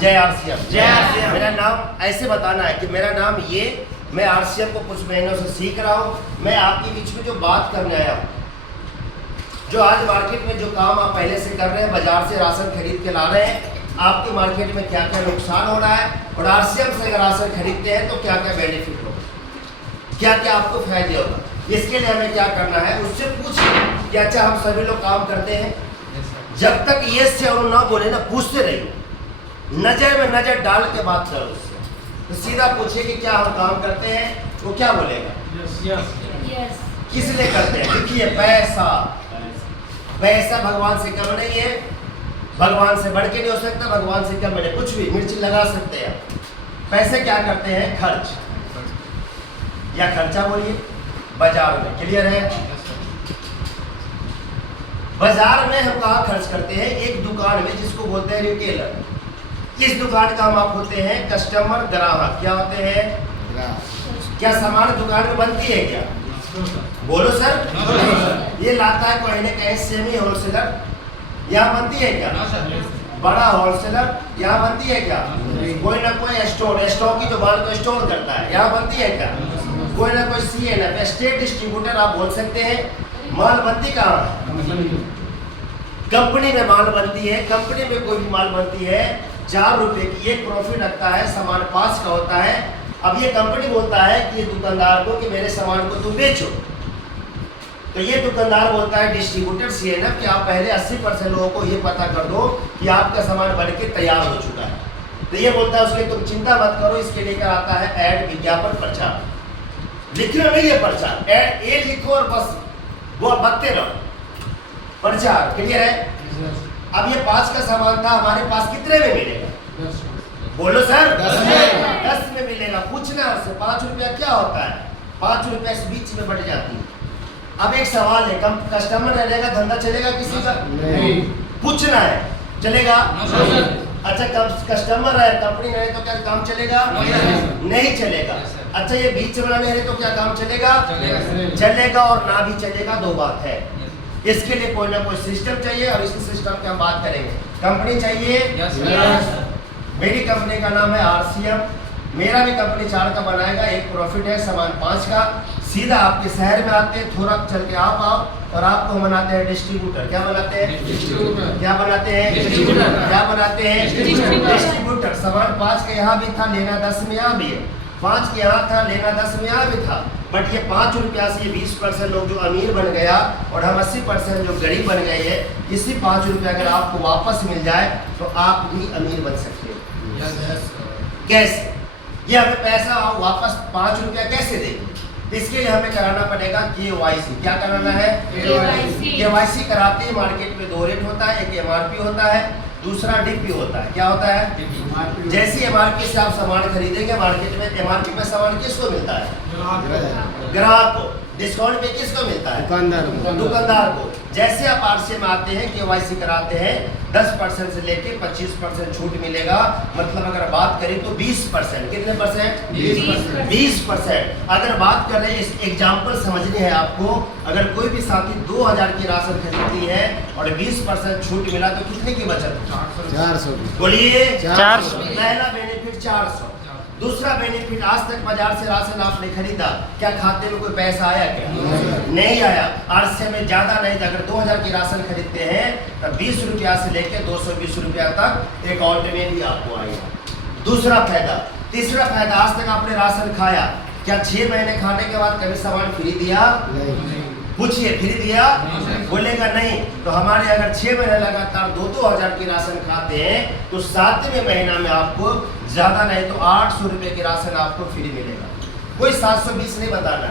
जय आरसीएम। जय आरसीएम। मेरा नाम ऐसे बताना है कि मेरा नाम ये, मैं आरसीएम को कुछ महीनों से सीख रहा हूँ। मैं आपके बीच में जो बात करने आया हूँ, जो आज मार्केट में जो काम आप पहले से कर रहे हैं, बाजार से राशन खरीद के ला रहे हैं, आपके मार्केट में क्या क्या नुकसान हो रहा है, और आरसीएम से अगर राशन खरीदते हैं तो क्या क्या बेनिफिट होगा, क्या क्या आपको फायदे होगा। इसके लिए हमें क्या करना है, उससे पूछिए कि अच्छा हम सभी लोग काम करते हैं। जब तक ये से और ना बोले ना, पूछते रहिए, नजर में नजर डाल के बात करो उससे। तो सीधा पूछिए कि क्या हम काम करते हैं, वो क्या बोलेगा, किस लिए करते हैं। देखिए पैसा, पैसा भगवान से कम नहीं है, भगवान से बढ़ के नहीं हो सकता, भगवान से कम नहीं। कुछ भी मिर्ची लगा सकते हैं। पैसे क्या करते हैं, खर्च या खर्चा बोलिए बाजार में। क्लियर है, बाजार में हम कहाँ खर्च करते हैं, एक दुकान में जिसको बोलते हैं रिटेलर। इस दुकान का हम आप होते हैं कस्टमर, ग्राहक। क्या होते हैं, क्या सामान दुकान में बनती है क्या, बोलो सर। ये लाता है कोई ना कहीं सेमी होलसेलर, यहाँ बनती है क्या, बड़ा होलसेलर यहाँ बनती है क्या, कोई ना कोई स्टोर, स्टोर की जो माल को स्टोर करता है यहाँ बनती है क्या, कोई ना कोई CNF स्टेट डिस्ट्रीब्यूटर आप बोल सकते हैं। माल बनती कहाँ है, कंपनी में माल बनती है। कंपनी में कोई भी माल बनती है, 4 रुपए की एक प्रॉफिट रखता है, सामान 5 का होता है। अब ये कंपनी बोलता है कि ये दुकानदार को कि मेरे सामान को तुम बेचो, तो ये दुकानदार बोलता है डिस्ट्रीब्यूटर CNF कि आप पहले 80% लोगों को ये पता कर दो कि आपका सामान बन के तैयार हो चुका है। तो ये बोलता है उसके तुम चिंता मत करो, इसके लेकर आता है ऐड, विज्ञापन, प्रचार। लिखना नहीं है प्रचार, ऐड ए लिखो और बस वो बकते रहो, प्रचार। क्लियर है। अब ये 5 का सामान था, हमारे पास कितने में मिलेगा, बोलो सर, 10 में मिलेगा। पूछना उससे 5 रुपया क्या होता है, 5 रुपया इस बीच में बढ़ जाती है। अब एक सवाल है, कम कस्टमर रहेगा, धंधा चलेगा किसी का नहीं, पूछना है चलेगा। अच्छा कस्टमर रहे, कंपनी रहे तो क्या काम चलेगा, नहीं चलेगा। अच्छा ये बीच में रहे तो क्या काम चलेगा, चलेगा और ना भी चलेगा, दो बात है। इसके लिए कोई ना कोई सिस्टम चाहिए और इसी सिस्टम की हम बात करेंगे। कंपनी चाहिए, मेरी कंपनी का नाम है आरसीएम। मेरा भी कंपनी 4 का बनाएगा, एक प्रॉफिट है, सामान 5 का। सीधा आपके शहर में आते हैं, थोड़ा चल के आप आओ और आपको हम बनाते हैं डिस्ट्रीब्यूटर। क्या बनाते हैं, क्या बनाते हैं, क्या बनाते हैं, डिस्ट्रीब्यूटर। सामान 5 के यहाँ भी था, लेना 10 में यहाँ भी है। 5 के यहाँ था, लेना 10 में यहाँ भी था। बट ये 5 रुपया से 20% लोग जो अमीर बन गया और हम 80% जो गरीब बन गए हैं, इसी 5 रुपया अगर आपको वापस मिल जाए तो आप भी अमीर बन सकते हो। कैसे, ये हमें पैसा वापस 5 रुपया कैसे देंगे, इसके लिए हमें कराना पड़ेगा KYC। क्या कराना है, KYC कराते ही मार्केट में 2 रेट होता है, एक MRP होता है, दूसरा DP होता है। क्या होता है, जैसी MRP से आप सामान खरीदेंगे मार्केट में, MRP पे सामान किसको मिलता है, ग्राहक को। डिस्काउंट पे किसको मिलता है, दुकानदार को। जैसे आप RCM में आते हैं, KYC कराते हैं, 10% से लेके 25% छूट मिलेगा। मतलब अगर बात करें तो 20%, कितने परसेंट, 20%। अगर बात कर रहे हैं, इस एग्जाम्पल समझनी है आपको, अगर कोई भी साथी 2000 की राशन खरीदती है और 20% छूट मिला तो कितने की बचत, 400। बोलिए 400। पहला बेनिफिट 400। दूसरा बेनिफिट, आज तक बाजार से राशन आपने खरीदा, क्या खाते में कोई पैसा आया, क्या नहीं आया। RCM में ज्यादा नहीं था, अगर 2000 की राशन खरीदते हैं तो 20 रुपया से लेकर 220 रुपया तक अकाउंट में भी आपको आएगा। दूसरा फायदा। तीसरा फायदा, आज तक आपने राशन खाया, क्या 6 महीने खाने के बाद कभी सामान फ्री दिया, पूछिए फ्री दिया, बोलेगा नहीं। तो हमारे अगर 6 महीने लगातार 2-2 हजार की राशन खाते हैं तो 7वें महीना में आपको ज्यादा नहीं तो 800 रुपए की राशन आपको फ्री मिलेगा। कोई 720 नहीं बताना,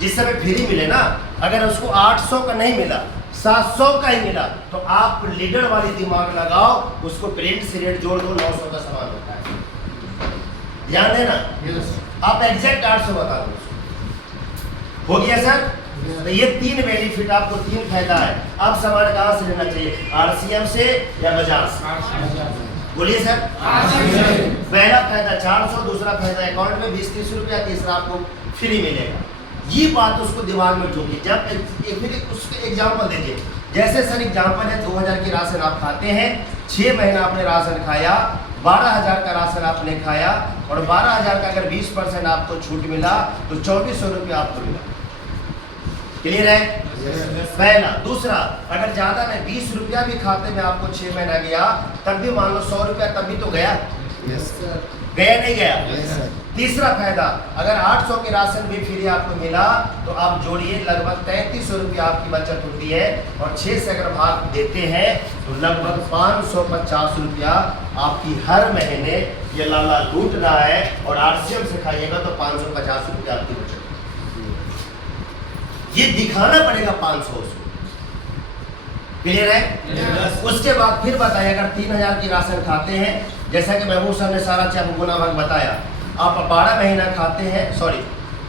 जिस समय फ्री मिले ना, अगर उसको 800 का नहीं मिला, 700 का ही मिला, तो आप लीडर वाली दिमाग लगाओ, उसको प्रिंट से रेट जोड़ दो, 900 का सामान होता है। ध्यान देना, आप एग्जैक्ट 800 बता दो। हो गया सर। तो ये 3 बेनिफिट, आपको 3 फायदा है। अब सामान कहाँ से लेना चाहिए, RCM से या बाजार से, बोलिए सर। पहला फायदा 400, दूसरा फायदा अकाउंट में 20-30 रुपया, तीसरा आपको फ्री मिलेगा। ये बात उसको दिमाग में ढूंढी। जब फिर उसके एग्जाम्पल दीजिए, जैसे सर एग्जाम्पल है 2000 की राशन आप खाते हैं, 6 महीना आपने राशन खाया, 12,000 का राशन आपने खाया और 12,000 का अगर 20% आपको छूट मिला तो 2400 रुपया आपको मिला। क्लियर है? पहला। दूसरा, अगर ज्यादा में 20 रुपया भी खाते में आपको 6 महीना गया तब भी मान लो 100 रुपया तब भी तो गया। गया नहीं गया? तीसरा फायदा, अगर 800 के राशन भी फ्री आपको मिला तो आप जोड़िए लगभग 3300 रुपया आपकी बचत होती है और 6 से अगर भाग देते हैं तो लगभग 550 रुपया आपकी हर महीने ये लाला लूट रहा है और RCM से खाइएगा तो 550 रुपया आपकी बचत। ये दिखाना पड़ेगा 500 उसको। क्लियर है? उसके बाद फिर बताइए, अगर 3000 की राशन खाते हैं, जैसा कि महबूब सर ने सारा चाहे गुना भाग बताया, आप 12 महीना खाते हैं, सॉरी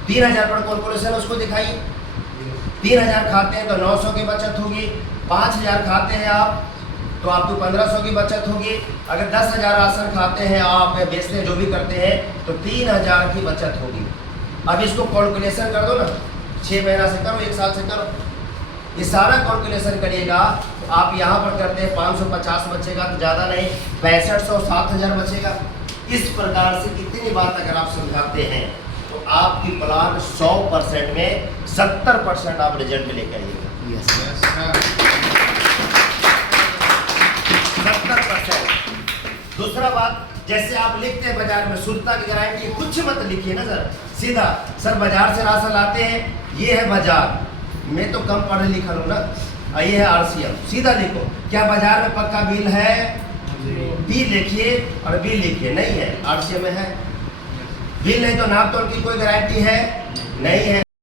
3000 पर कैलकुलेशन उसको दिखाइए। 3000 खाते हैं तो 900 की बचत होगी। 5000 खाते हैं आप तो आपको 1500 की बचत होगी। अगर 10,000 राशन खाते हैं आप बेचते हैं जो भी करते हैं तो 3000 की बचत होगी। अब इसको कैलकुलेशन कर दो ना, 6 महीना से करो, 1 साल से करो, ये सारा कैलकुलेशन करिएगा तो आप यहाँ पर करते हैं 550 बचेगा तो ज़्यादा नहीं, 6500 7000 बचेगा। इस प्रकार से इतनी बात अगर आप समझाते हैं तो आपकी प्लान 100% में 70% आप रिजल्ट लेकर आइएगा। 70%। दूसरा बात, जैसे आप लिखते हैं बाजार में शुद्धता की गारंटी, कुछ मत लिखिए ना सर, सीधा सर बाजार से राशन लाते हैं, ये है बाजार, मैं तो कम पढ़े लिखा हूँ ना, ये है RCM, सीधा लिखो। क्या बाजार में पक्का बिल है? बी लिखिए और बी लिखिए, नहीं है RCM में है। बिल नहीं तो नाप तोल की कोई गारंटी है? नहीं है।